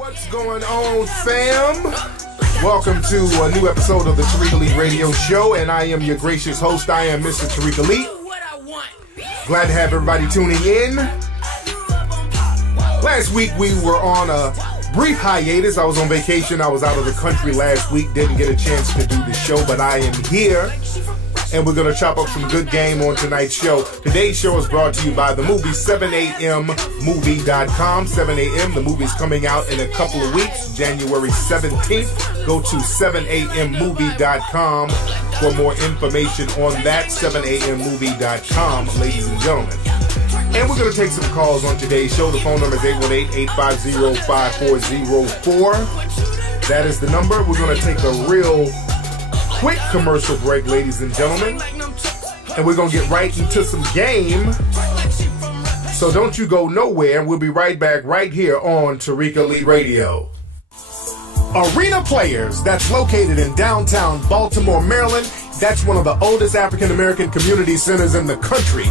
What's going on, fam? Welcome to a new episode of the Tariq Elite Radio Show, and I am your gracious host. I am Mr. Tariq Elite. Glad to have everybody tuning in. Last week we were on a brief hiatus. I was on vacation. I was out of the country last week. Didn't get a chance to do the show, but I am here. And we're going to chop up some good game on tonight's show. Today's show is brought to you by the movie 7ammovie.com. 7 a.m. The movie's coming out in a couple of weeks, January 17th. Go to 7ammovie.com for more information on that. 7ammovie.com, ladies and gentlemen. And we're going to take some calls on today's show. The phone number is 818-850-5404. That is the number. We're going to take a real quick commercial break, ladies and gentlemen, and we're gonna get right into some game. So don't you go nowhere, and we'll be right back right here on Tariq Elite Radio. Arena Players, that's located in downtown Baltimore, Maryland. That's one of the oldest African-American community centers in the country.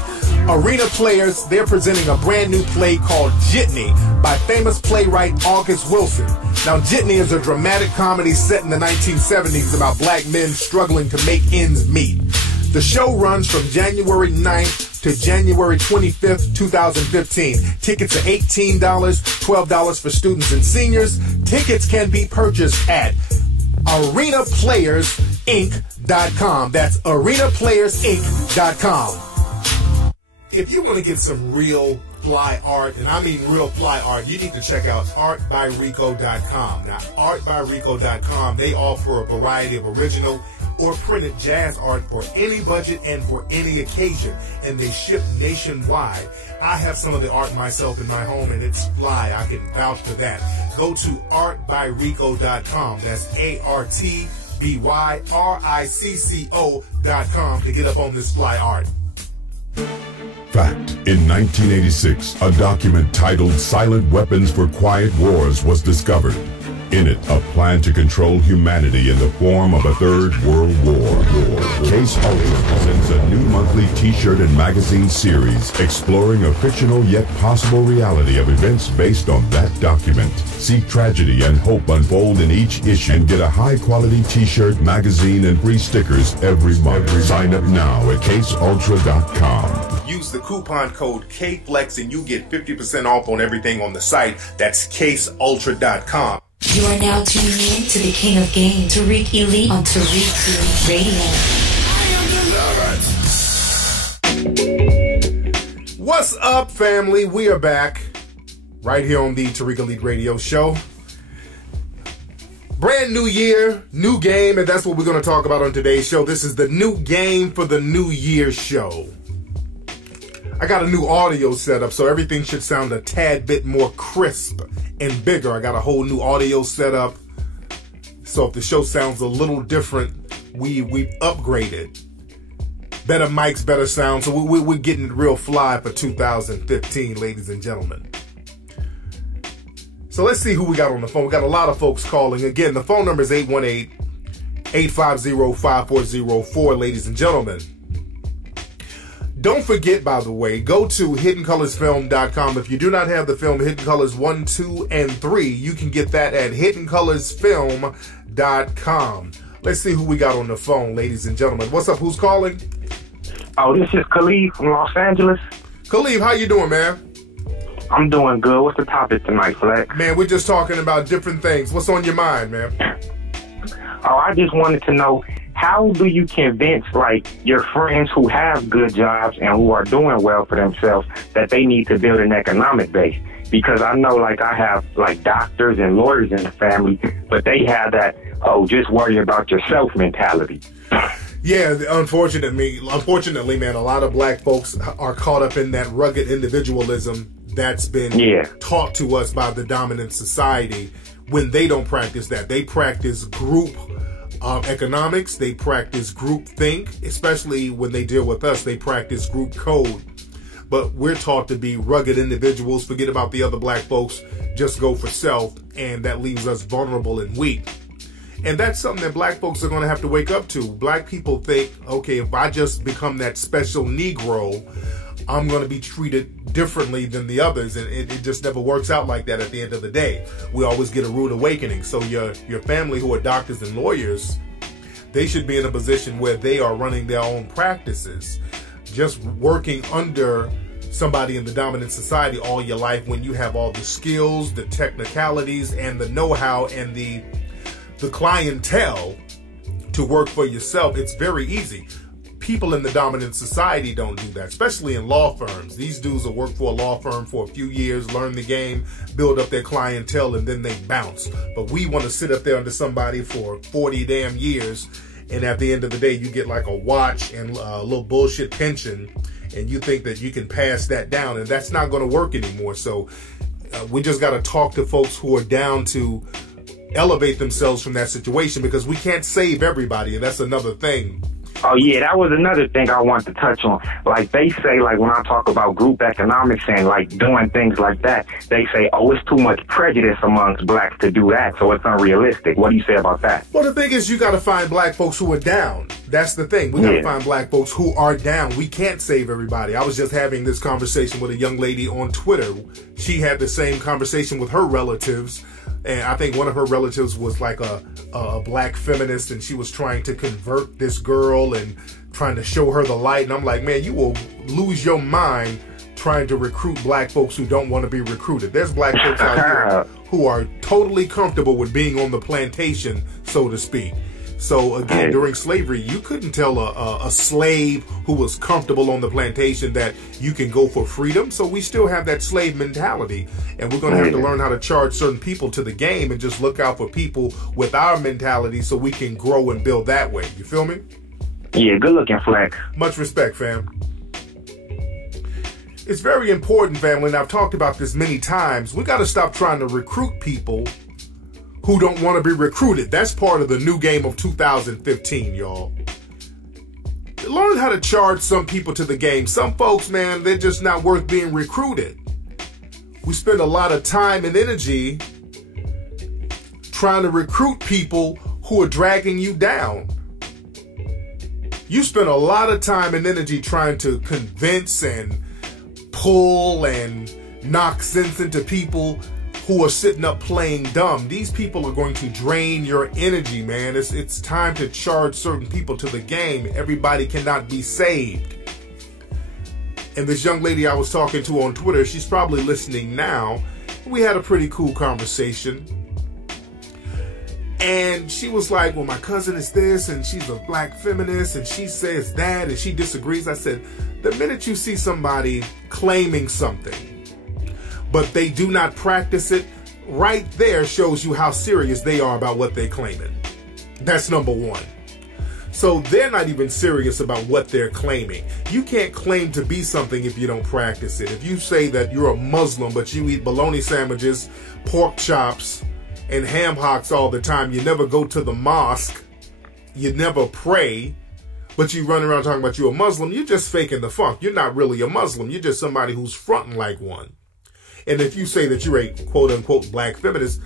Arena Players, they're presenting a brand new play called Jitney by famous playwright August Wilson. Now, Jitney is a dramatic comedy set in the 1970s about black men struggling to make ends meet. The show runs from January 9th to January 25th, 2015. Tickets are $18, $12 for students and seniors. Tickets can be purchased at arenaplayersinc.com. That's arenaplayersinc.com. If you want to get some real fly art, and I mean real fly art, you need to check out artbyrico.com. Now, artbyrico.com, they offer a variety of original or printed jazz art for any budget and for any occasion, and they ship nationwide. I have some of the art myself in my home, and it's fly. I can vouch for that. Go to artbyrico.com. That's artbyrico.com to get up on this fly art. Fact. In 1986, a document titled Silent Weapons for Quiet Wars was discovered. In it, a plan to control humanity in the form of a third world war. Case Ultra presents a new monthly t-shirt and magazine series exploring a fictional yet possible reality of events based on that document. See tragedy and hope unfold in each issue and get a high-quality t-shirt, magazine, and free stickers every month. Sign up now at caseultra.com. Use the coupon code KFLEX and you get 50% off on everything on the site. That's caseultra.com. You are now tuning in to the King of Game, Tariq Elite on Tariq Elite Radio. What's up, family? We are back right here on the Tariq Elite Radio Show. Brand new year, new game, and that's what we're going to talk about on today's show. This is the new game for the New Year show. I got a new audio setup, so everything should sound a tad bit more crisp and bigger. I got a whole new audio setup, so if the show sounds a little different, we've upgraded. Better mics, better sound, so we're getting it real fly for 2015, ladies and gentlemen. So let's see who we got on the phone. We got a lot of folks calling. Again, the phone number is 818-850-5404, ladies and gentlemen. Don't forget, by the way, go to HiddenColorsFilm.com. If you do not have the film Hidden Colors 1, 2, and 3, you can get that at HiddenColorsFilm.com. Let's see who we got on the phone, ladies and gentlemen. What's up? Who's calling? Oh, this is Khalif from Los Angeles. Khalif, how you doing, man? I'm doing good. What's the topic tonight, Flex? Man, we're just talking about different things. What's on your mind, man? Oh, I just wanted to know, how do you convince, like, your friends who have good jobs and who are doing well for themselves that they need to build an economic base? Because I know, like, I have, like, doctors and lawyers in the family, but they have that, oh, just worry about yourself mentality. Yeah, unfortunately, man, a lot of black folks are caught up in that rugged individualism that's been taught to us by the dominant society when they don't practice that. They practice group economics, they practice group think, especially when they deal with us, they practice group code. But we're taught to be rugged individuals, forget about the other black folks, just go for self, and that leaves us vulnerable and weak. And that's something that black folks are going to have to wake up to. Black people think, okay, if I just become that special Negro, I'm going to be treated differently than the others, and it just never works out like that at the end of the day. We always get a rude awakening. So your family who are doctors and lawyers, they should be in a position where they are running their own practices. Just working under somebody in the dominant society all your life, when you have all the skills, the technicalities, and the know-how, and the clientele to work for yourself, it's very easy. People in the dominant society don't do that, especially in law firms. These dudes will work for a law firm for a few years, learn the game, build up their clientele, and then they bounce. But we want to sit up there under somebody for 40 damn years, and at the end of the day, you get like a watch and a little bullshit pension, and you think that you can pass that down, and that's not going to work anymore. So we just got to talk to folks who are down to elevate themselves from that situation, because we can't save everybody, and that's another thing. Oh, yeah, that was another thing I wanted to touch on. Like, they say, like, when I talk about group economics and, like, doing things like that, they say, oh, it's too much prejudice amongst blacks to do that, so it's unrealistic. What do you say about that? Well, the thing is, you got to find black folks who are down. That's the thing. We got to find black folks who are down. We can't save everybody. I was just having this conversation with a young lady on Twitter. She had the same conversation with her relatives. And I think one of her relatives was like a black feminist, and she was trying to convert this girl and trying to show her the light. And I'm like, man, you will lose your mind trying to recruit black folks who don't want to be recruited. There's black folks out here who are totally comfortable with being on the plantation, so to speak. So again, during slavery, you couldn't tell a slave who was comfortable on the plantation that you can go for freedom. So we still have that slave mentality, and we're going to have to learn how to charge certain people to the game and just look out for people with our mentality so we can grow and build that way. You feel me? Yeah, good looking, Flex. Much respect, fam. It's very important, family, and I've talked about this many times. We got to stop trying to recruit people who don't want to be recruited. That's part of the new game of 2015, y'all. Learn how to charge some people to the game. Some folks, man, they're just not worth being recruited. We spend a lot of time and energy trying to recruit people who are dragging you down. You spend a lot of time and energy trying to convince and pull and knock sense into people who are sitting up playing dumb. These people are going to drain your energy, man. It's time to charge certain people to the game. Everybody cannot be saved. And this young lady I was talking to on Twitter, she's probably listening now. We had a pretty cool conversation. And she was like, well, my cousin is this, and she's a black feminist, and she says that, and she disagrees. I said, the minute you see somebody claiming something, but they do not practice it, right there shows you how serious they are about what they're claiming. That's number one. So they're not even serious about what they're claiming. You can't claim to be something if you don't practice it. If you say that you're a Muslim, but you eat bologna sandwiches, pork chops, and ham hocks all the time, you never go to the mosque, you never pray, but you run around talking about you're a Muslim, you're just faking the funk. You're not really a Muslim. You're just somebody who's fronting like one. And if you say that you're a quote-unquote black feminist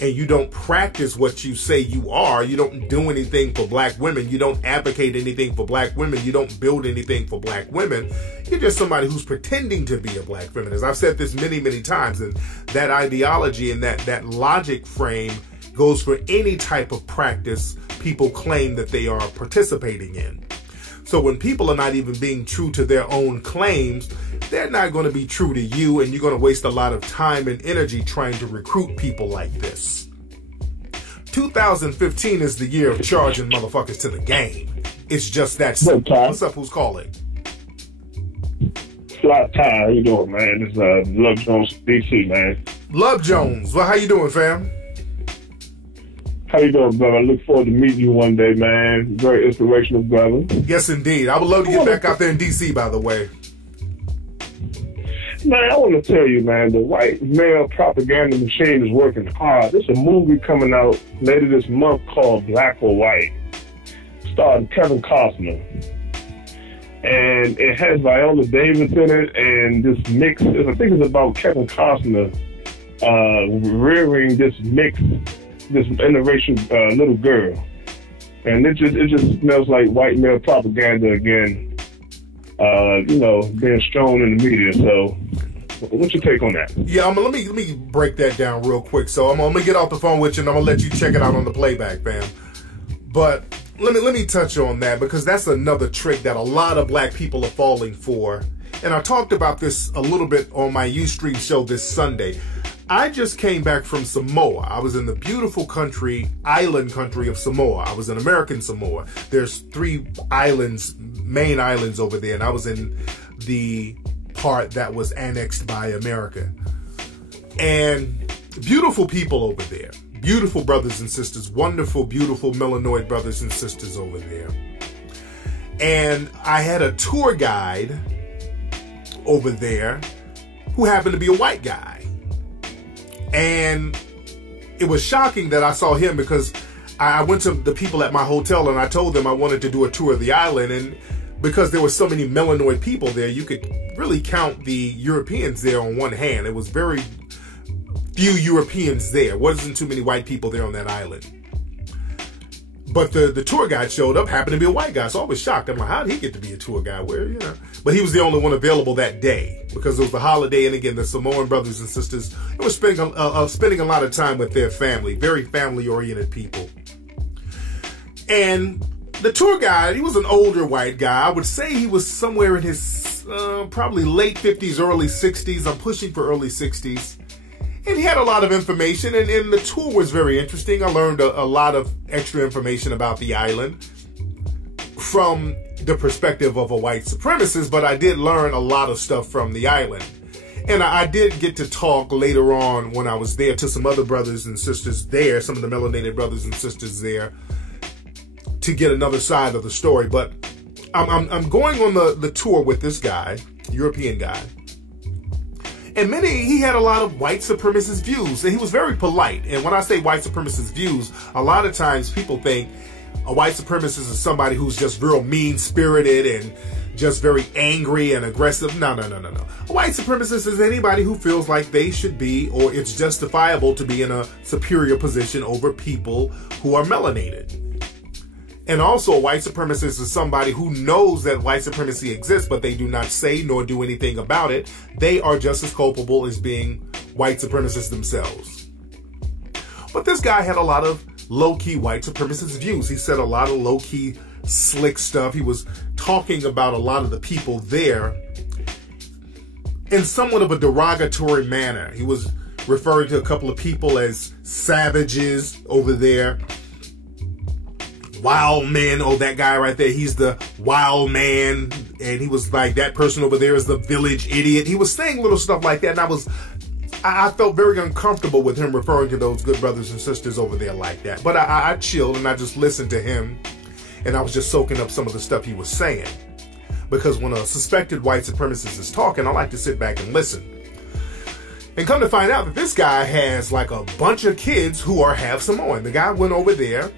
and you don't practice what you say you are, you don't do anything for black women, you don't advocate anything for black women, you don't build anything for black women, you're just somebody who's pretending to be a black feminist. I've said this many, many times, and that ideology and that logic frame goes for any type of practice people claim that they are participating in. So when people are not even being true to their own claims, they're not going to be true to you, and you're going to waste a lot of time and energy trying to recruit people like this. 2015 is the year of charging motherfuckers to the game. It's just that simple. What's up? Who's calling? Flat Tire. How you doing, man? It's Love Jones, DC, man. Love Jones. Well, how you doing, fam? How you doing, brother? I look forward to meeting you one day, man. Very inspirational, brother. Yes, indeed. I would love to get back out there in DC, by the way. Man, I want to tell you, man, the white male propaganda machine is working hard. There's a movie coming out later this month called Black or White, starring Kevin Costner. And it has Viola Davis in it, and this mix, I think it's about Kevin Costner rearing this interracial little girl. And it just smells like white male propaganda again. being shown in the media. So, what's your take on that? Yeah, let me break that down real quick. So I'm gonna get off the phone with you, and I'm gonna let you check it out on the playback, fam. But let me touch on that, because that's another trick that a lot of black people are falling for. And I talked about this a little bit on my Ustream show this Sunday. I just came back from Samoa. I was in the beautiful island country of Samoa. I was in American Samoa. There's 3 islands, main islands over there, and I was in the part that was annexed by America. And beautiful people over there. Beautiful brothers and sisters. Wonderful, beautiful Melanoid brothers and sisters over there. And I had a tour guide over there who happened to be a white guy. And it was shocking that I saw him, because I went to the people at my hotel and I told them I wanted to do a tour of the island. And because there were so many Melanoid people there, you could really count the Europeans there on one hand. It was very few Europeans there. Wasn't too many white people there on that island. But the tour guide showed up, happened to be a white guy. So I was shocked. I'm like, how did he get to be a tour guide? But he was the only one available that day, because it was the holiday. And again, the Samoan brothers and sisters were spending a lot of time with their family, very family-oriented people. And the tour guide, he was an older white guy. I would say he was somewhere in his probably late 50s, early 60s. I'm pushing for early 60s. And he had a lot of information, and the tour was very interesting. I learned a lot of extra information about the island from the perspective of a white supremacist, but I did learn a lot of stuff from the island. And I did get to talk later on when I was there to some other brothers and sisters there, some of the melanated brothers and sisters there, to get another side of the story. But I'm going on the tour with this guy, European guy. And he had a lot of white supremacist views, and he was very polite. And when I say white supremacist views, a lot of times people think a white supremacist is somebody who's just real mean-spirited and just very angry and aggressive. No. A white supremacist is anybody who feels like they should be, or it's justifiable to be in a superior position over people who are melanated. And also, a white supremacist is somebody who knows that white supremacy exists, but they do not say nor do anything about it. They are just as culpable as being white supremacists themselves. But this guy had a lot of low-key white supremacist views. He said a lot of low-key slick stuff. He was talking about a lot of the people there in somewhat of a derogatory manner. He was referring to a couple of people as savages over there. Wild man, oh, that guy right there, he's the wild man. And he was like, that person over there is the village idiot. He was saying little stuff like that, and I felt very uncomfortable with him referring to those good brothers and sisters over there like that. But I chilled, and I just listened to him, and I was just soaking up some of the stuff he was saying. Because when a suspected white supremacist is talking, I like to sit back and listen. And come to find out that this guy has like a bunch of kids who are half Samoan. The guy went over there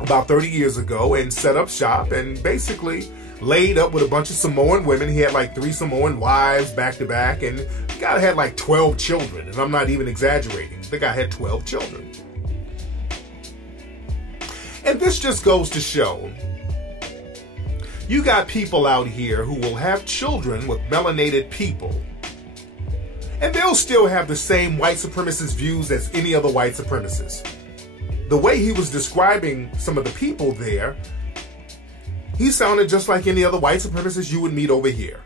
about 30 years ago and set up shop and basically laid up with a bunch of Samoan women. He had like 3 Samoan wives back to back, and the guy had like 12 children, and I'm not even exaggerating. The guy had 12 children. And this just goes to show, you got people out here who will have children with melanated people, and they'll still have the same white supremacist views as any other white supremacist. The way he was describing some of the people there, he sounded just like any other white supremacist you would meet over here.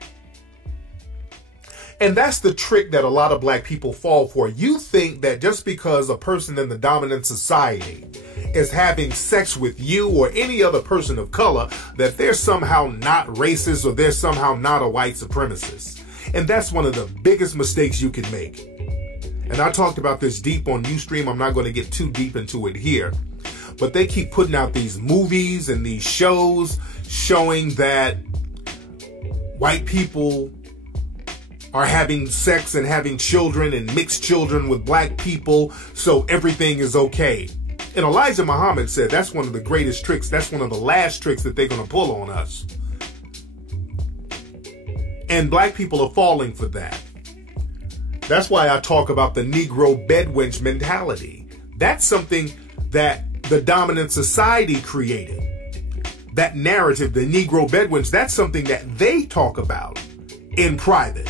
And that's the trick that a lot of black people fall for. You think that just because a person in the dominant society is having sex with you or any other person of color, that they're somehow not racist or they're somehow not a white supremacist. And that's one of the biggest mistakes you can make. And I talked about this deep on Ustream. I'm not going to get too deep into it here. But they keep putting out these movies and these shows showing that white people are having sex and having children and mixed children with black people, so everything is okay. And Elijah Muhammad said that's one of the greatest tricks. That's one of the last tricks that they're going to pull on us. And black people are falling for that. That's why I talk about the Negro bedwench mentality. That's something that the dominant society created. that narrative, the Negro bedwench, that's something that they talk about in private.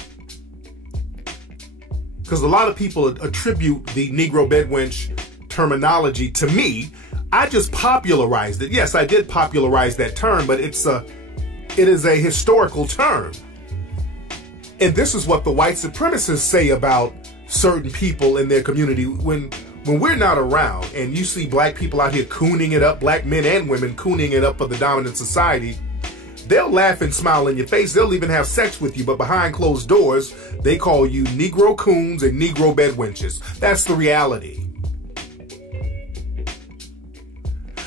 Because a lot of people attribute the Negro bedwench terminology to me. I just popularized it. Yes, I did popularize that term, but it is a historical term. And this is what the white supremacists say about certain people in their community. When we're not around and you see black people out here cooning it up, black men and women cooning it up for the dominant society, they'll laugh and smile in your face. They'll even have sex with you, but behind closed doors, they call you Negro coons and Negro bedwenches. That's the reality.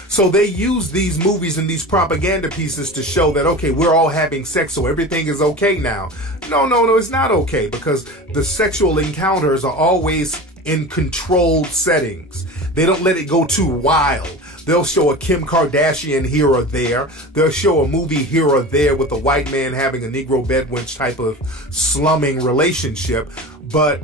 So they use these movies and these propaganda pieces to show that, okay, we're all having sex, so everything is okay now. No, it's not okay, because the sexual encounters are always in controlled settings. They don't let it go too wild. They'll show a Kim Kardashian here or there. They'll show a movie here or there with a white man having a Negro bedwench type of slumming relationship. But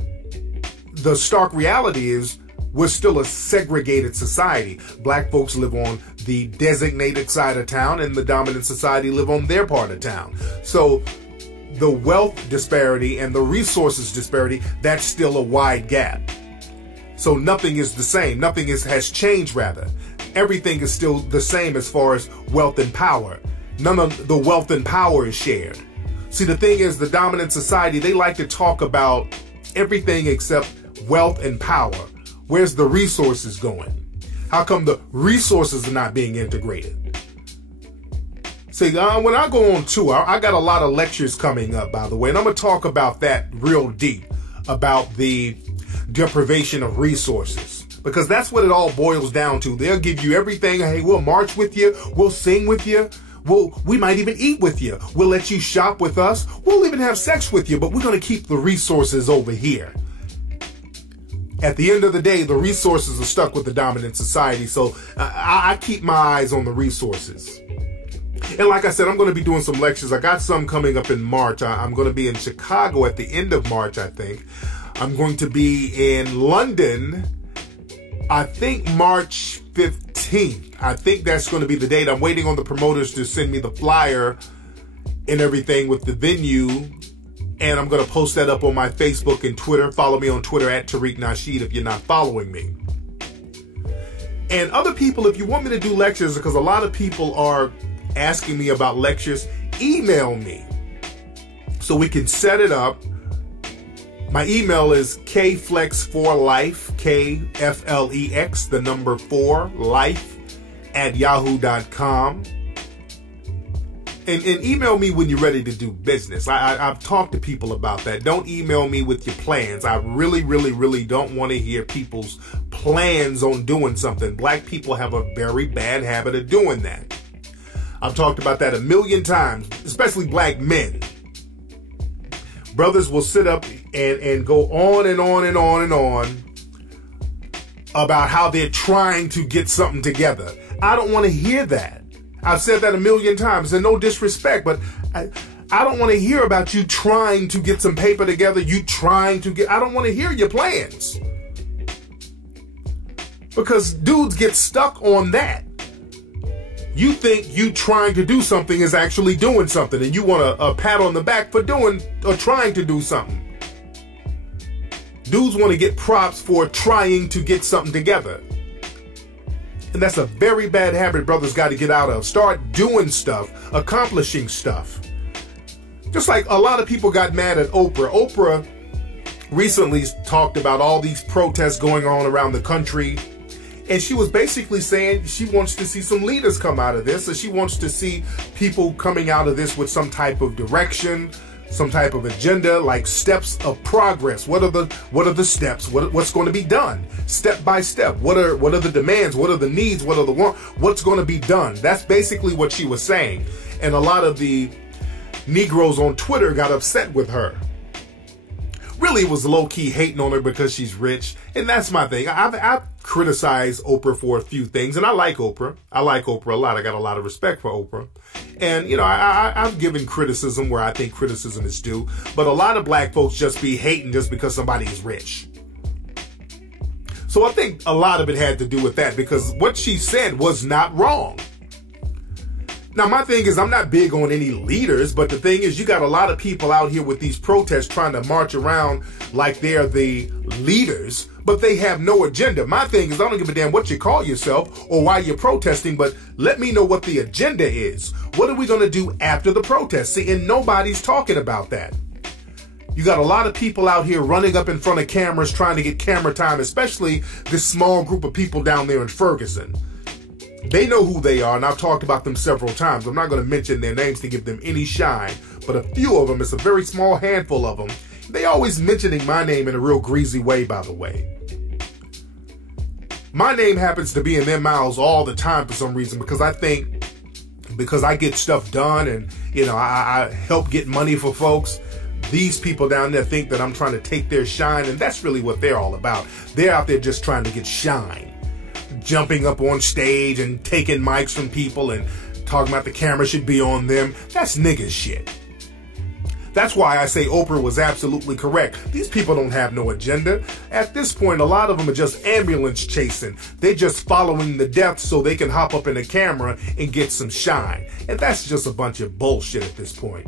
the stark reality is we're still a segregated society. Black folks live on the designated side of town and the dominant society live on their part of town. So the wealth disparity and the resources disparity, that's still a wide gap. So nothing is the same. Nothing has changed, rather. Everything is still the same as far as wealth and power. None of the wealth and power is shared. See, the thing is, the dominant society, they like to talk about everything except wealth and power. Where's the resources going? How come the resources are not being integrated? See, when I go on tour, I got a lot of lectures coming up, by the way, and I'm going to talk about that real deep, about the deprivation of resources. Because that's what it all boils down to. They'll give you everything. Hey, we'll march with you. We'll sing with you. We might even eat with you. We'll let you shop with us. We'll even have sex with you, but we're going to keep the resources over here. At the end of the day, the resources are stuck with the dominant society. So I keep my eyes on the resources. And like I said, I'm going to be doing some lectures. I got some coming up in March. I'm going to be in Chicago at the end of March, I think. I'm going to be in London, I think March 15th. I think that's going to be the date. I'm waiting on the promoters to send me the flyer and everything with the venue. And I'm going to post that up on my Facebook and Twitter. Follow me on Twitter at Tariq Nasheed if you're not following me. And other people, if you want me to do lectures, because a lot of people are asking me about lectures, email me so we can set it up. My email is kflex4life, KFLEX, the number 4, life, @yahoo.com. And email me when you're ready to do business. I've talked to people about that. Don't email me with your plans. I really, really, really don't want to hear people's plans on doing something. Black people have a very bad habit of doing that. I've talked about that a million times, especially black men. Brothers will sit up and go on and on and on and on about how they're trying to get something together. I don't want to hear that. I've said that a million times, and no disrespect, but I don't want to hear about you trying to get some paper together, I don't want to hear your plans. Because dudes get stuck on that. You think you trying to do something is actually doing something, and you want a pat on the back for doing or trying to do something. Dudes want to get props for trying to get something together. And that's a very bad habit brothers got to get out of. Start doing stuff, accomplishing stuff. Just like a lot of people got mad at Oprah. Oprah recently talked about all these protests going on around the country. And she was basically saying she wants to see some leaders come out of this. So she wants to see people coming out of this with some type of direction, some type of agenda, like steps of progress. What are the steps? What's going to be done step by step? What are the demands? What are the needs? What are the wants? What's going to be done? That's basically what she was saying. And a lot of the Negroes on Twitter got upset with her. Really, it was low-key hating on her because she's rich. And that's my thing. I've criticized Oprah for a few things, and I like Oprah. I like Oprah a lot. I got a lot of respect for Oprah. And, you know, I've given criticism where I think criticism is due. But a lot of black folks just be hating just because somebody is rich. So I think a lot of it had to do with that, because what she said was not wrong. Now, my thing is, I'm not big on any leaders, but the thing is, you got a lot of people out here with these protests trying to march around like they're the leaders, but they have no agenda. My thing is, I don't give a damn what you call yourself or why you're protesting, but let me know what the agenda is. What are we going to do after the protest? See, and nobody's talking about that. You got a lot of people out here running up in front of cameras trying to get camera time, especially this small group of people down there in Ferguson. They know who they are, and I've talked about them several times. I'm not going to mention their names to give them any shine, but a few of them, it's a very small handful of them. They always mentioning my name in a real greasy way, by the way. My name happens to be in their mouths all the time for some reason, because I think, because I get stuff done and, you know, I help get money for folks. These people down there think that I'm trying to take their shine, and that's really what they're all about. They're out there just trying to get shine. Jumping up on stage and taking mics from people and talking about the camera should be on them. That's nigga shit. That's why I say Oprah was absolutely correct. These people don't have no agenda. At this point, a lot of them are just ambulance chasing. They're just following the death so they can hop up in the camera and get some shine. And that's just a bunch of bullshit at this point.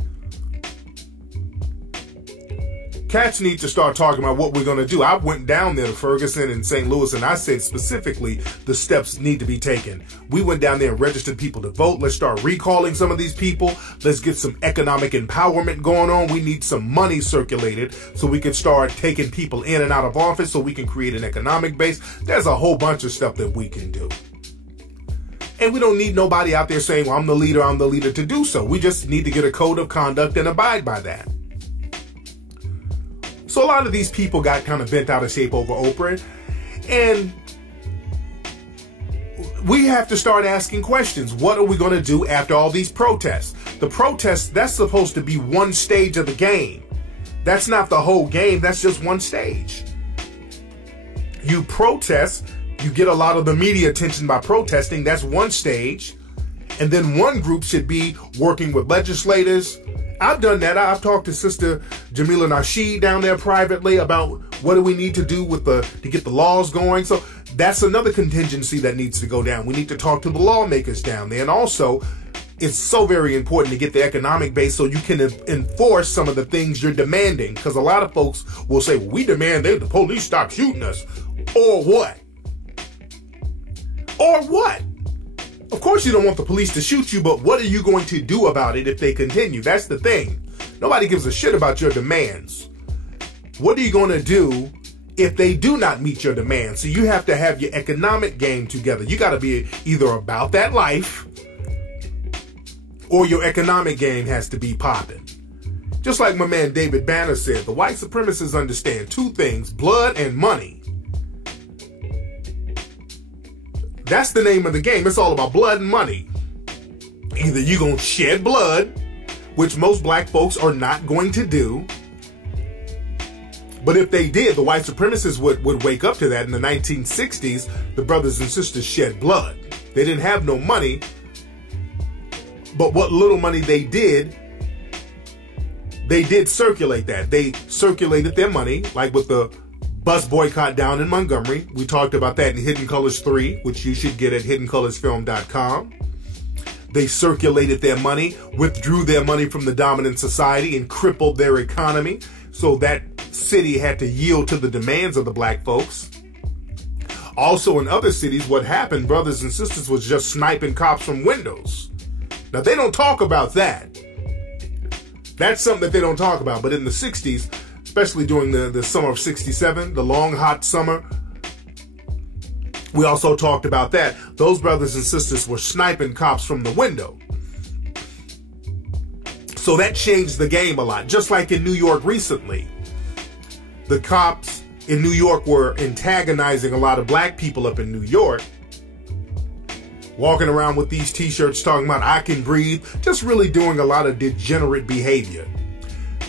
Cats need to start talking about what we're going to do. I went down there to Ferguson and St. Louis, and I said specifically the steps need to be taken. We went down there and registered people to vote. Let's start recalling some of these people. Let's get some economic empowerment going on. We need some money circulated so we can start taking people in and out of office so we can create an economic base. There's a whole bunch of stuff that we can do. And we don't need nobody out there saying, well, I'm the leader to do so. We just need to get a code of conduct and abide by that. So a lot of these people got kind of bent out of shape over Oprah, and we have to start asking questions. What are we going to do after all these protests? The protests, that's supposed to be one stage of the game. That's not the whole game. That's just one stage. You protest, you get a lot of the media attention by protesting. That's one stage. And then one group should be working with legislators. I've done that. I've talked to Sister Tariq Nasheed down there privately about what do we need to do with to get the laws going. So that's another contingency that needs to go down. We need to talk to the lawmakers down there. And also, it's so very important to get the economic base so you can enforce some of the things you're demanding. Because a lot of folks will say, well, we demand that the police stop shooting us. Or what? Or what? Of course you don't want the police to shoot you, but what are you going to do about it if they continue? That's the thing. Nobody gives a shit about your demands. What are you going to do if they do not meet your demands? So you have to have your economic game together. You got to be either about that life or your economic game has to be popping. Just like my man David Banner said, the white supremacists understand two things, blood and money. That's the name of the game. It's all about blood and money. Either you're going to shed blood, which most black folks are not going to do. But if they did, the white supremacists would wake up to that. In the 1960s, the brothers and sisters shed blood. They didn't have no money. But what little money they did circulate that. They circulated their money, like with the bus boycott down in Montgomery. We talked about that in Hidden Colors 3, which you should get at hiddencolorsfilm.com. They circulated their money, withdrew their money from the dominant society, and crippled their economy. So that city had to yield to the demands of the black folks. Also in other cities, what happened, brothers and sisters, was just sniping cops from windows. Now, they don't talk about that. That's something that they don't talk about. But in the 60s, especially during the summer of 67, the long, hot summer, we also talked about that. Those brothers and sisters were sniping cops from the window. So that changed the game a lot. Just like in New York recently. The cops in New York were antagonizing a lot of black people up in New York. Walking around with these t-shirts talking about I can breathe. Just really doing a lot of degenerate behavior.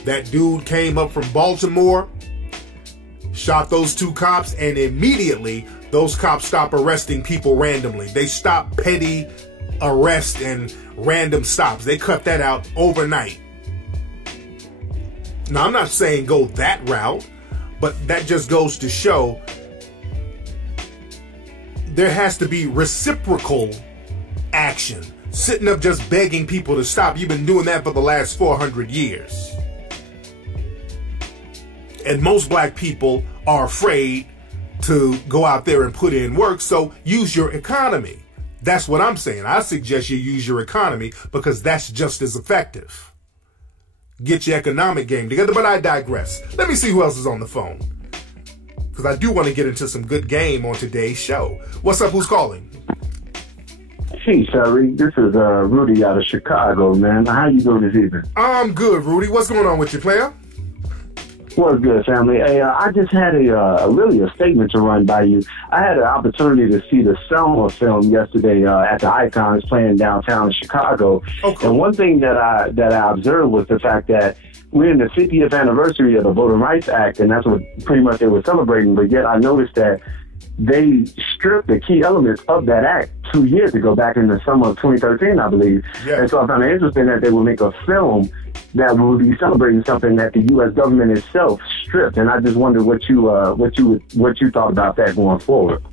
That dude came up from Baltimore, shot those two cops, and immediately those cops stopped arresting people randomly. They stopped petty arrests and random stops. They cut that out overnight. Now, I'm not saying go that route, but that just goes to show there has to be reciprocal action. sitting up just begging people to stop. You've been doing that for the last 400 years. And most black people are afraid to go out there and put in work, so use your economy. That's what I'm saying. I suggest you use your economy because that's just as effective. Get your economic game together, but I digress. Let me see who else is on the phone, because I do want to get into some good game on today's show. What's up? Who's calling? Hey, Tariq. This is Rudy out of Chicago, man. How you doing this evening? I'm good, Rudy. What's going on with you, player? What's good, family? Hey, I just had a statement to run by you. I had an opportunity to see the Selma film yesterday at the Icons playing downtown in Chicago. Okay. And one thing that I observed was the fact that we're in the 50th anniversary of the Voting Rights Act, and that's what pretty much they were celebrating. But yet I noticed that they stripped the key elements of that act 2 years ago, back in the summer of 2013, I believe. Yeah. And so I found it interesting that they would make a film that will be celebrating something that the U.S. government itself stripped. And I just wondered what you thought about that going forward.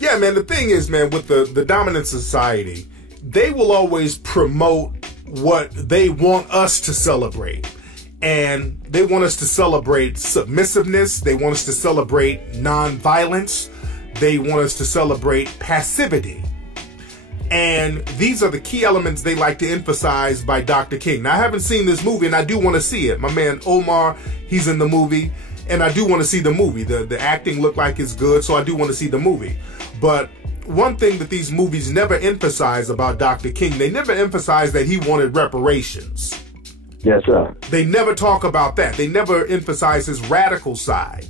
Yeah, man. The thing is, man, with the dominant society, they will always promote what they want us to celebrate. And they want us to celebrate submissiveness. They want us to celebrate nonviolence. They want us to celebrate passivity. And these are the key elements they like to emphasize by Dr. King. Now, I haven't seen this movie, and I do want to see it. My man Omar, he's in the movie, and I do want to see the movie. The acting looked like it's good, so I do want to see the movie. But one thing that these movies never emphasize about Dr. King, they never emphasize that he wanted reparations. Yes, sir. They never talk about that. They never emphasize his radical side.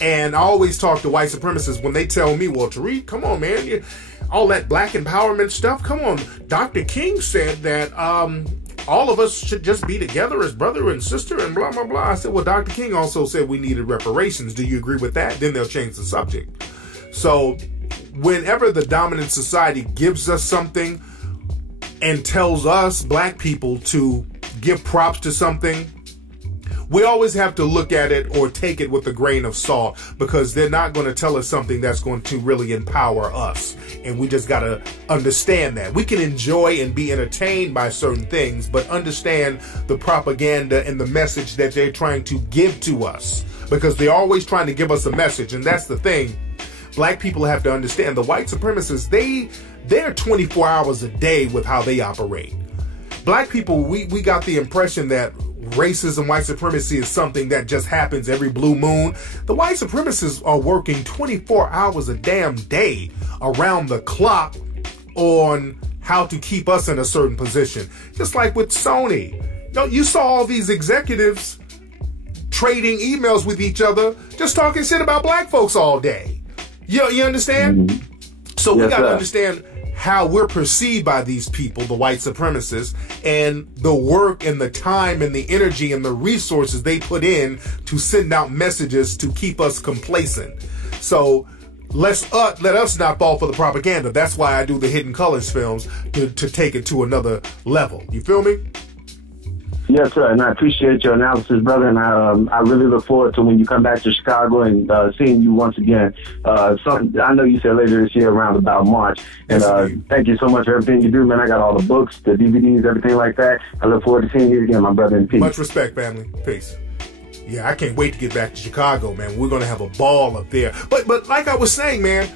And I always talk to white supremacists when they tell me, well, Tariq, come on, man. All that black empowerment stuff, come on. Dr. King said that all of us should just be together as brother and sister and blah, blah, blah. I said, well, Dr. King also said we needed reparations. Do you agree with that? Then they'll change the subject. So whenever the dominant society gives us something and tells us, black people, to give props to something, we always have to look at it or take it with a grain of salt, because they're not going to tell us something that's going to really empower us. And we just got to understand that. We can enjoy and be entertained by certain things, but understand the propaganda and the message that they're trying to give to us, because they're always trying to give us a message. And that's the thing. Black people have to understand, the white supremacists, they're 24 hours a day with how they operate. Black people, we got the impression that racism, white supremacy is something that just happens every blue moon. The white supremacists are working 24 hours a damn day around the clock on how to keep us in a certain position. Just like with Sony. You saw all these executives trading emails with each other, just talking shit about black folks all day. You understand? Mm-hmm. So we got to understand how we're perceived by these people, the white supremacists, and the work and the time and the energy and the resources they put in to send out messages to keep us complacent. So let us not fall for the propaganda. That's why I do the Hidden Colors films, to take it to another level. You feel me? Yes, sir, and I appreciate your analysis, brother, and I really look forward to when you come back to Chicago and seeing you once again. I know you said later this year, around about March, and thank you so much for everything you do, man. I got all the books, the DVDs, everything like that. I look forward to seeing you again, my brother, in peace. Much respect, family. Peace. Yeah, I can't wait to get back to Chicago, man. We're going to have a ball up there. But like I was saying, man,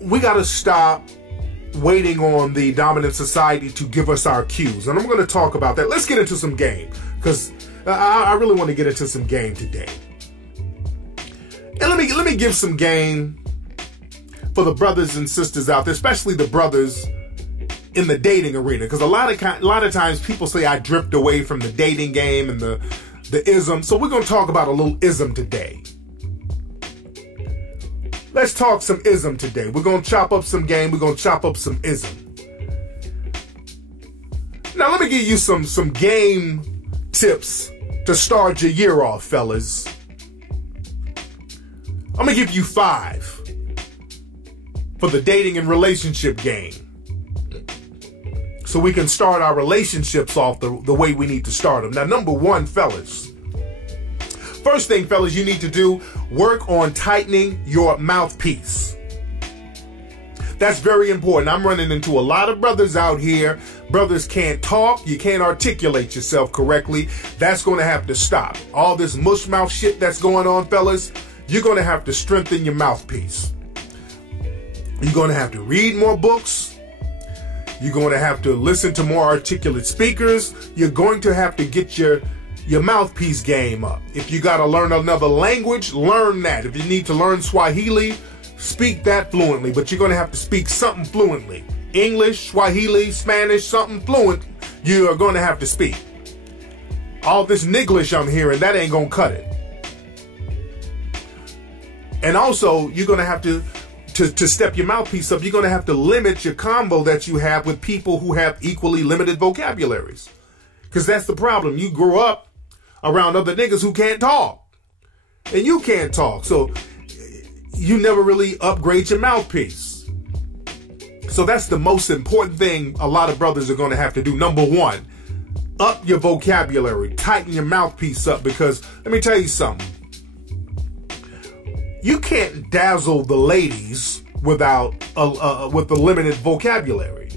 we got to stop waiting on the dominant society to give us our cues. And I'm going to talk about that. Let's get into some game, because I really want to get into some game today. And let me give some game for the brothers and sisters out there, especially the brothers in the dating arena, because a lot of times people say I drift away from the dating game and the ism. So we're going to talk about a little ism today. Let's talk some ism today. We're going to chop up some game. We're going to chop up some ism. Now, let me give you some game tips to start your year off, fellas. I'm going to give you 5 for the dating and relationship game, so we can start our relationships off the way we need to start them. Now, number 1, fellas. First thing, fellas, you need to do, work on tightening your mouthpiece. That's very important. I'm running into a lot of brothers out here. Brothers can't talk. You can't articulate yourself correctly. That's going to have to stop. All this mush mouth shit that's going on, fellas, you're going to have to strengthen your mouthpiece. You're going to have to read more books. You're going to have to listen to more articulate speakers. You're going to have to get your mouthpiece game up. If you got to learn another language, learn that. If you need to learn Swahili, speak that fluently. But you're going to have to speak something fluently. English, Swahili, Spanish, something fluent, you are going to have to speak. All this Niglish I'm hearing, that ain't going to cut it. And also, you're going to have to step your mouthpiece up, you're going to have to limit your combo that you have with people who have equally limited vocabularies. Because that's the problem. You grow up around other niggas who can't talk. And you can't talk. So you never really upgrade your mouthpiece. So that's the most important thing a lot of brothers are going to have to do. Number one, up your vocabulary. Tighten your mouthpiece up. Because let me tell you something. You can't dazzle the ladies with a limited vocabulary.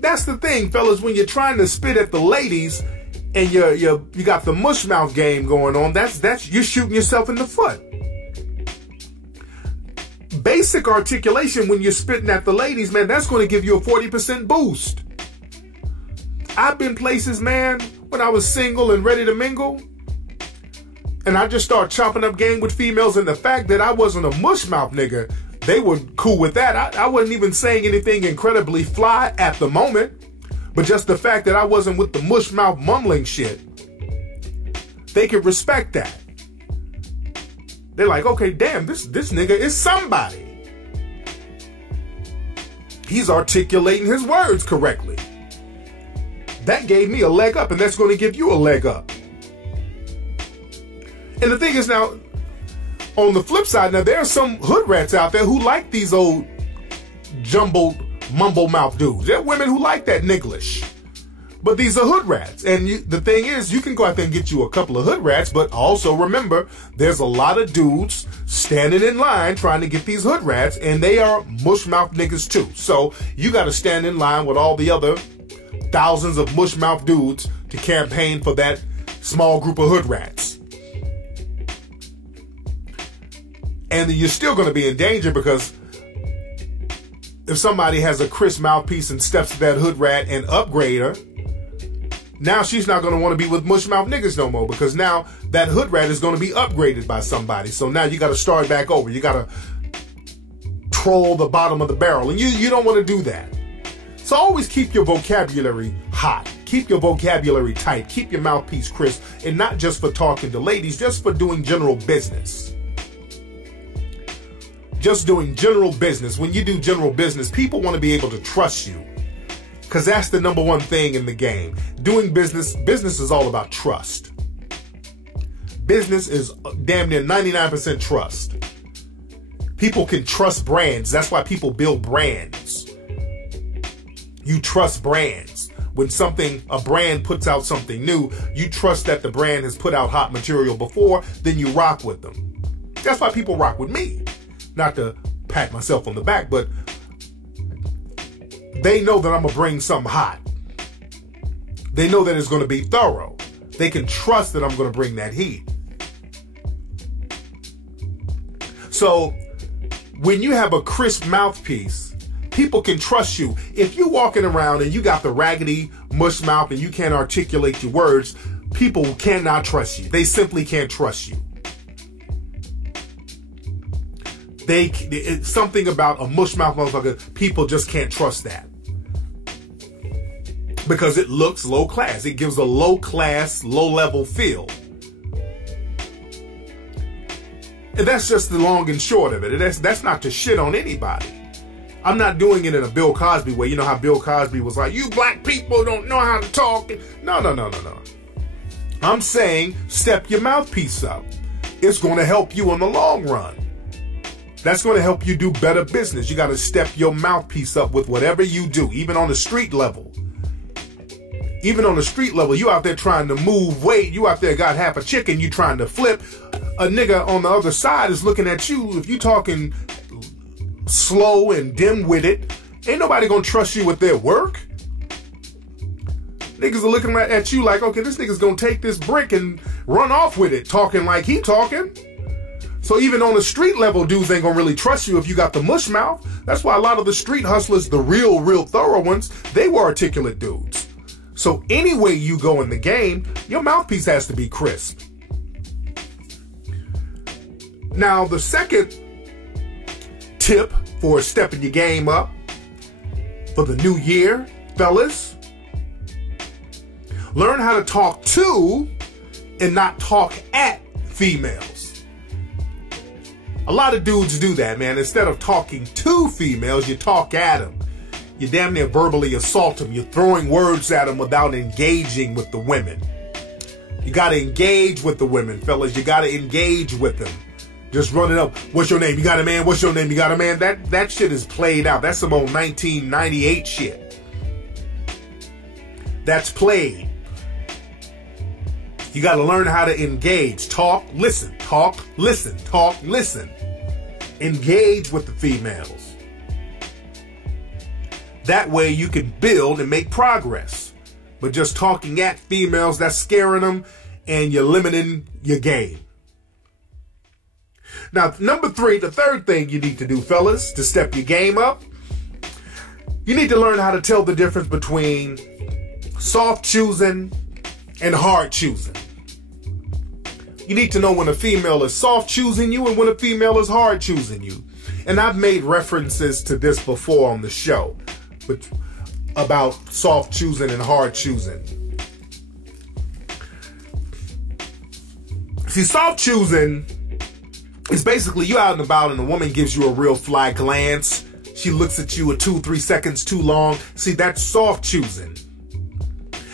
That's the thing, fellas. When you're trying to spit at the ladies and you got the mush mouth game going on, that's you're shooting yourself in the foot. Basic articulation when you're spitting at the ladies, man, that's going to give you a 40% boost. I've been places, man, when I was single and ready to mingle. And I just started chopping up game with females, and the fact that I wasn't a mushmouth nigga, they were cool with that. I wasn't even saying anything incredibly fly at the moment, but just the fact that I wasn't with the mushmouth mumbling shit, they could respect that. They're like, okay, damn, this nigga is somebody. He's articulating his words correctly. That gave me a leg up, and that's going to give you a leg up. And the thing is now, on the flip side, now there are some hood rats out there who like these old jumbled mumble mouth dudes. There are women who like that Niglish. But these are hood rats. And the thing is, you can go out there and get you a couple of hood rats, but also remember, there's a lot of dudes standing in line trying to get these hood rats, and they are mush mouth niggas too. So you got to stand in line with all the other thousands of mush mouth dudes to campaign for that small group of hood rats. And you're still going to be in danger because if somebody has a crisp mouthpiece and steps to that hood rat and upgrade her, now she's not going to want to be with mushmouth niggas no more because now that hood rat is going to be upgraded by somebody. So now you got to start back over. You got to troll the bottom of the barrel. And you don't want to do that. So always keep your vocabulary hot. Keep your vocabulary tight. Keep your mouthpiece crisp. And not just for talking to ladies, just for doing general business. Just doing general business. When you do general business, people want to be able to trust you. Because that's the number one thing in the game. Doing business is all about trust. Business is damn near 99% trust. People can trust brands. That's why people build brands. You trust brands. When a brand puts out something new, you trust that the brand has put out hot material before, then you rock with them. That's why people rock with me. Not to pat myself on the back, but they know that I'm going to bring something hot. They know that it's going to be thorough. They can trust that I'm going to bring that heat. So when you have a crisp mouthpiece, people can trust you. If you're walking around and you got the raggedy mush mouth and you can't articulate your words, people cannot trust you. They simply can't trust you. It's something about a mushmouth motherfucker. People just can't trust that because it looks low class. It gives a low class, low level feel, and that's just the long and short of it. That's not to shit on anybody. I'm not doing it in a Bill Cosby way. You know how Bill Cosby was like, "You black people don't know how to talk." No. I'm saying step your mouthpiece up. It's going to help you in the long run. That's going to help you do better business. You got to step your mouthpiece up with whatever you do, even on the street level. Even on the street level, you out there trying to move weight. You out there got half a chicken, you trying to flip. A nigga on the other side is looking at you. If you talking slow and dim-witted, ain't nobody gonna trust you with their work. Niggas are looking at you like, okay, this nigga's gonna take this brick and run off with it, talking like he talking. So even on the street level, dudes ain't gonna really trust you if you got the mush mouth. That's why a lot of the street hustlers, the real thorough ones, they were articulate dudes. So any way you go in the game, your mouthpiece has to be crisp. Now, the second tip for stepping your game up for the new year, fellas, learn how to talk to and not talk at females. A lot of dudes do that, man. Instead of talking to females, you talk at them. You damn near verbally assault them. You're throwing words at them without engaging with the women. You got to engage with the women, fellas. You got to engage with them. Just running up, what's your name? You got a man? What's your name? You got a man? That shit is played out. That's some old 1998 shit. That's played. You got to learn how to engage. Talk, listen. Talk, listen. Talk, listen. Engage with the females. That way you can build and make progress. But just talking at females, that's scaring them, and you're limiting your game. Now, number 3, the third thing you need to do, fellas, to step your game up, you need to learn how to tell the difference between soft choosing and hard choosing. You need to know when a female is soft choosing you and when a female is hard choosing you. And I've made references to this before on the show, but about soft choosing and hard choosing. See, soft choosing is basically you out and about and a woman gives you a real fly glance. She looks at you 2-3 seconds too long. See, that's soft choosing.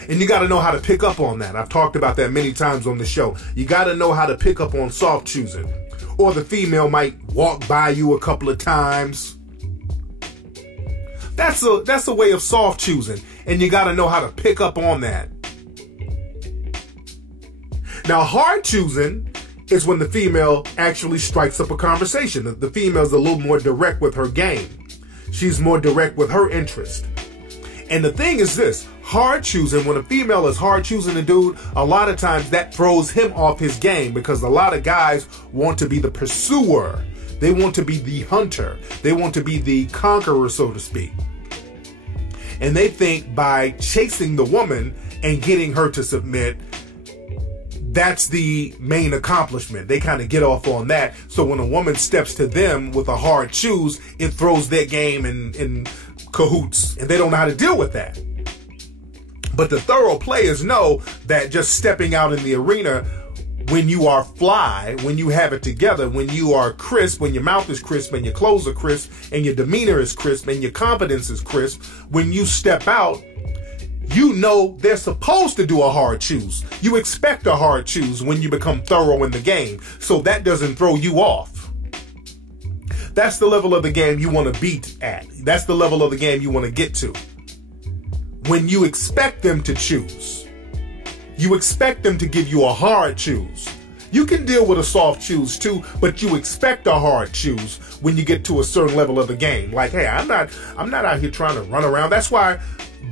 And you got to know how to pick up on that. I've talked about that many times on the show. You got to know how to pick up on soft choosing. Or the female might walk by you a couple of times. That's a way of soft choosing. And you got to know how to pick up on that. Now, hard choosing is when the female actually strikes up a conversation. The female's a little more direct with her game. She's more direct with her interest. And the thing is this, hard choosing, when a female is hard choosing a dude, a lot of times that throws him off his game because a lot of guys want to be the pursuer. They want to be the hunter. They want to be the conqueror, so to speak. And they think by chasing the woman and getting her to submit, that's the main accomplishment. They kind of get off on that. So when a woman steps to them with a hard choose, it throws their game in cahoots, and they don't know how to deal with that. But the thorough players know that just stepping out in the arena, when you are fly, when you have it together, when you are crisp, when your mouth is crisp and your clothes are crisp and your demeanor is crisp and your confidence is crisp, when you step out, you know they're supposed to do a hard choose. You expect a hard choose when you become thorough in the game, so that doesn't throw you off. That's the level of the game you want to beat at. That's the level of the game you want to get to. When you expect them to choose, you expect them to give you a hard choose. You can deal with a soft choose too, but you expect a hard choose when you get to a certain level of the game. Like, hey, I'm not out here trying to run around. That's why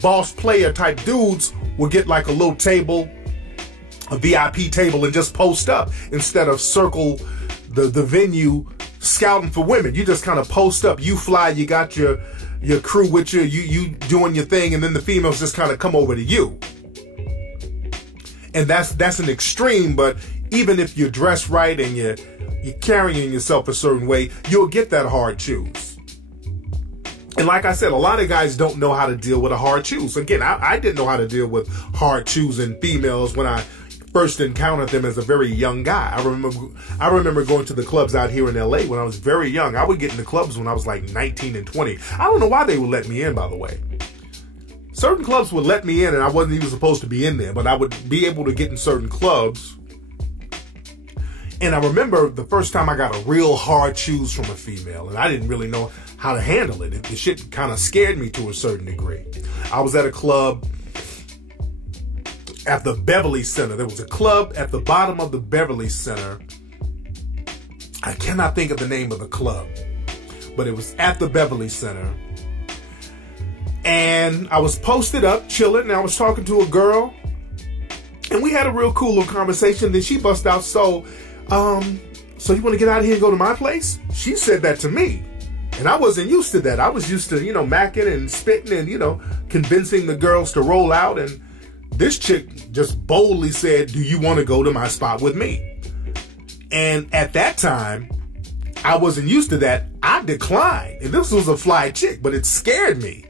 boss player type dudes will get like a little table, a VIP table, and just post up instead of circle the venue scouting for women. You just kind of post up. You fly, you got your crew with you doing your thing, and then the females just kind of come over to you. And that's an extreme, but even if you're dressed right and you're carrying yourself a certain way, you'll get that hard choose. And like I said, a lot of guys don't know how to deal with a hard choose. Again, I didn't know how to deal with hard choosing females when I first encountered them as a very young guy. I remember going to the clubs out here in LA when I was very young. I would get in the clubs when I was like 19 and 20. I don't know why they would let me in, by the way. Certain clubs would let me in and I wasn't even supposed to be in there, but I would be able to get in certain clubs. And I remember the first time I got a real hard choose from a female, and I didn't really know how to handle it. The shit kind of scared me to a certain degree. I was at a club at the Beverly Center. There was a club at the bottom of the Beverly Center. I cannot think of the name of the club. but it was at the Beverly Center. And I was posted up, chilling, and I was talking to a girl, and we had a real cool little conversation. Then she bust out, so you want to get out of here and go to my place? She said that to me. And I wasn't used to that. I was used to, macking and spitting and, convincing the girls to roll out. And this chick just boldly said, do you want to go to my spot with me? And at that time, I wasn't used to that. I declined. And this was a fly chick, but it scared me.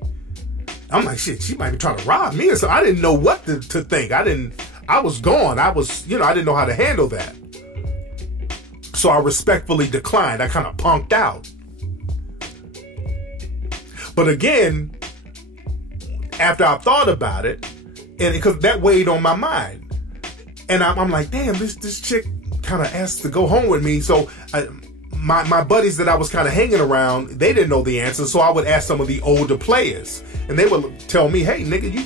I'm like, shit, she might be trying to rob me or something. I didn't know what to think. I was gone. I didn't know how to handle that. So I respectfully declined. I kind of punked out. But again, after I thought about it, and because that weighed on my mind, and I'm like, damn, this chick kind of asked to go home with me. So my buddies that I was kind of hanging around, they didn't know the answer. So I would ask some of the older players, and they would tell me, hey, nigga,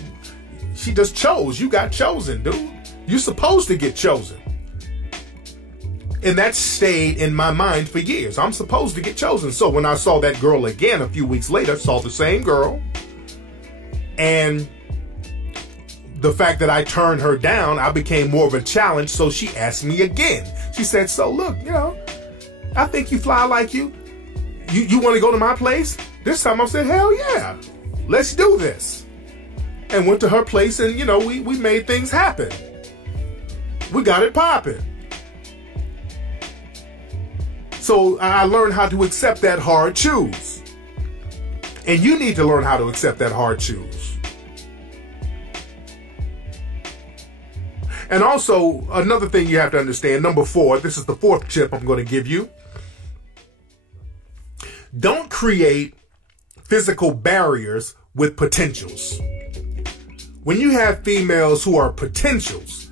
she just chose. You got chosen, dude. You're supposed to get chosen. And that stayed in my mind for years. I'm supposed to get chosen. So when I saw that girl again a few weeks later, saw the same girl, and the fact that I turned her down, I became more of a challenge. So she asked me again. She said, so look, I think you fly like you. You want to go to my place? This time I said, hell yeah, let's do this. And went to her place, and we made things happen. We got it popping. So I learned how to accept that hard choose. And you need to learn how to accept that hard choose. And also, another thing you have to understand, number 4, this is the 4th tip I'm going to give you. Don't create physical barriers with potentials. When you have females who are potentials,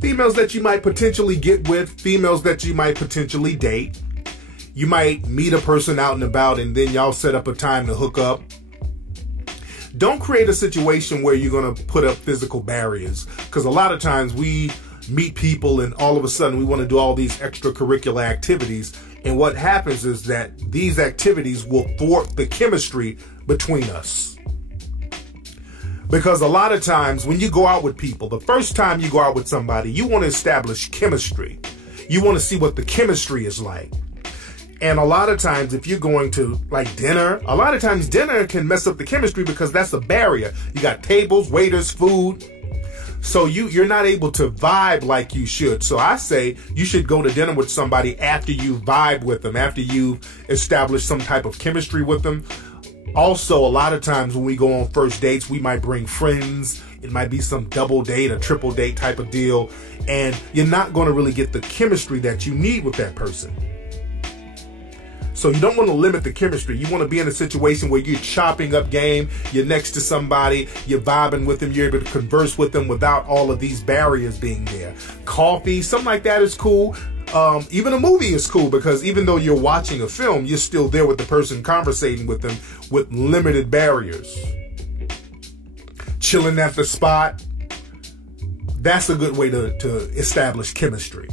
females that you might potentially get with, females that you might potentially date, you might meet a person out and about, and then y'all set up a time to hook up. Don't create a situation where you're going to put up physical barriers, because a lot of times we meet people and all of a sudden we want to do all these extracurricular activities, and what happens is that these activities will thwart the chemistry between us. Because a lot of times when you go out with people, the first time you go out with somebody, you want to establish chemistry. You want to see what the chemistry is like. And a lot of times, if you're going to dinner, a lot of times dinner can mess up the chemistry because that's a barrier. You got tables, waiters, food. So you're not able to vibe like you should. So I say you should go to dinner with somebody after you vibe with them, after you've established some type of chemistry with them. Also, a lot of times when we go on first dates, we might bring friends. It might be some double date, a triple date type of deal. And you're not going to really get the chemistry that you need with that person. So you don't want to limit the chemistry. You want to be in a situation where you're chopping up game, you're next to somebody, you're vibing with them, you're able to converse with them without all of these barriers being there. Coffee, something like that is cool. Even a movie is cool, because even though you're watching a film, you're still there with the person, conversating with them with limited barriers. Chilling at the spot, that's a good way to establish chemistry.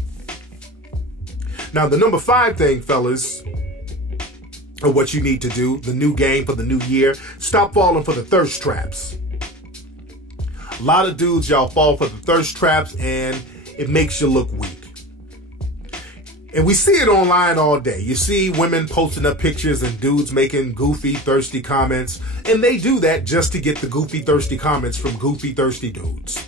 Now, the number 5 thing, fellas, or what you need to do, the new game for the new year, stop falling for the thirst traps. A lot of dudes, y'all fall for the thirst traps, and it makes you look weak. And we see it online all day. You see women posting up pictures and dudes making goofy, thirsty comments, and they do that just to get the goofy, thirsty comments from goofy, thirsty dudes.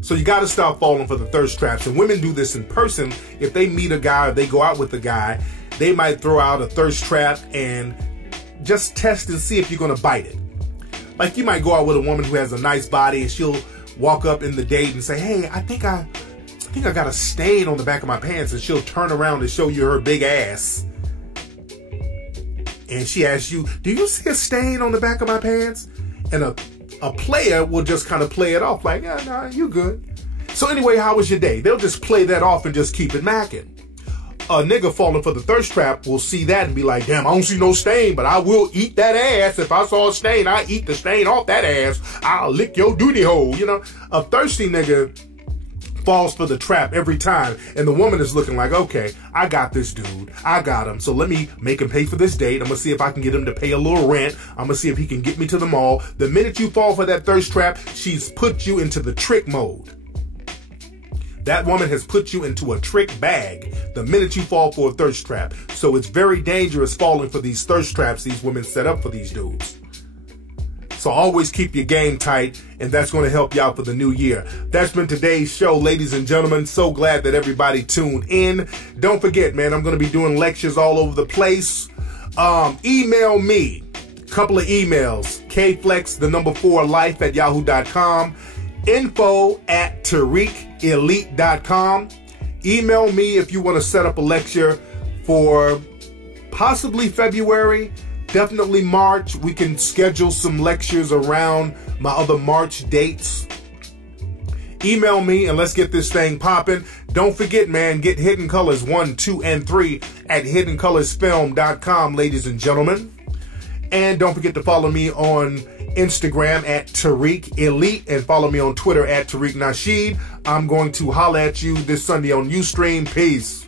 So you got to stop falling for the thirst traps. And women do this in person. If they meet a guy or they go out with a guy, they might throw out a thirst trap and just test and see if you're going to bite it. Like, you might go out with a woman who has a nice body, and she'll walk up in the date and say, hey, I think I got a stain on the back of my pants, and she'll turn around and show you her big ass. And she asks you, do you see a stain on the back of my pants? And a player will just kind of play it off like, yeah, nah, you good. So anyway, how was your day? They'll just play that off and just keep it macking. A nigga falling for the thirst trap will see that and be like, damn, I don't see no stain, but I will eat that ass. If I saw a stain, I eat the stain off that ass. I'll lick your duty hole. A thirsty nigga falls for the trap every time. And the woman is looking like, okay, I got this dude. I got him. So let me make him pay for this date. I'm going to see if I can get him to pay a little rent. I'm going to see if he can get me to the mall. The minute you fall for that thirst trap, she's put you into the trick mode. That woman has put you into a trick bag the minute you fall for a thirst trap. So it's very dangerous falling for these thirst traps these women set up for these dudes. So always keep your game tight, and that's going to help you out for the new year. That's been today's show, ladies and gentlemen. So glad that everybody tuned in. Don't forget, man, I'm going to be doing lectures all over the place. Email me. Couple of emails. kflex4life@yahoo.com. info@tariqelite.com. Email me if you want to set up a lecture for possibly February, definitely March. We can schedule some lectures around my other March dates. Email me and let's get this thing popping. Don't forget, man, get Hidden Colors 1, 2, and 3 at hiddencolorsfilm.com, ladies and gentlemen. And don't forget to follow me on Instagram at Tariq Elite and follow me on Twitter at Tariq Nasheed. I'm going to holla at you this Sunday on Ustream. Peace.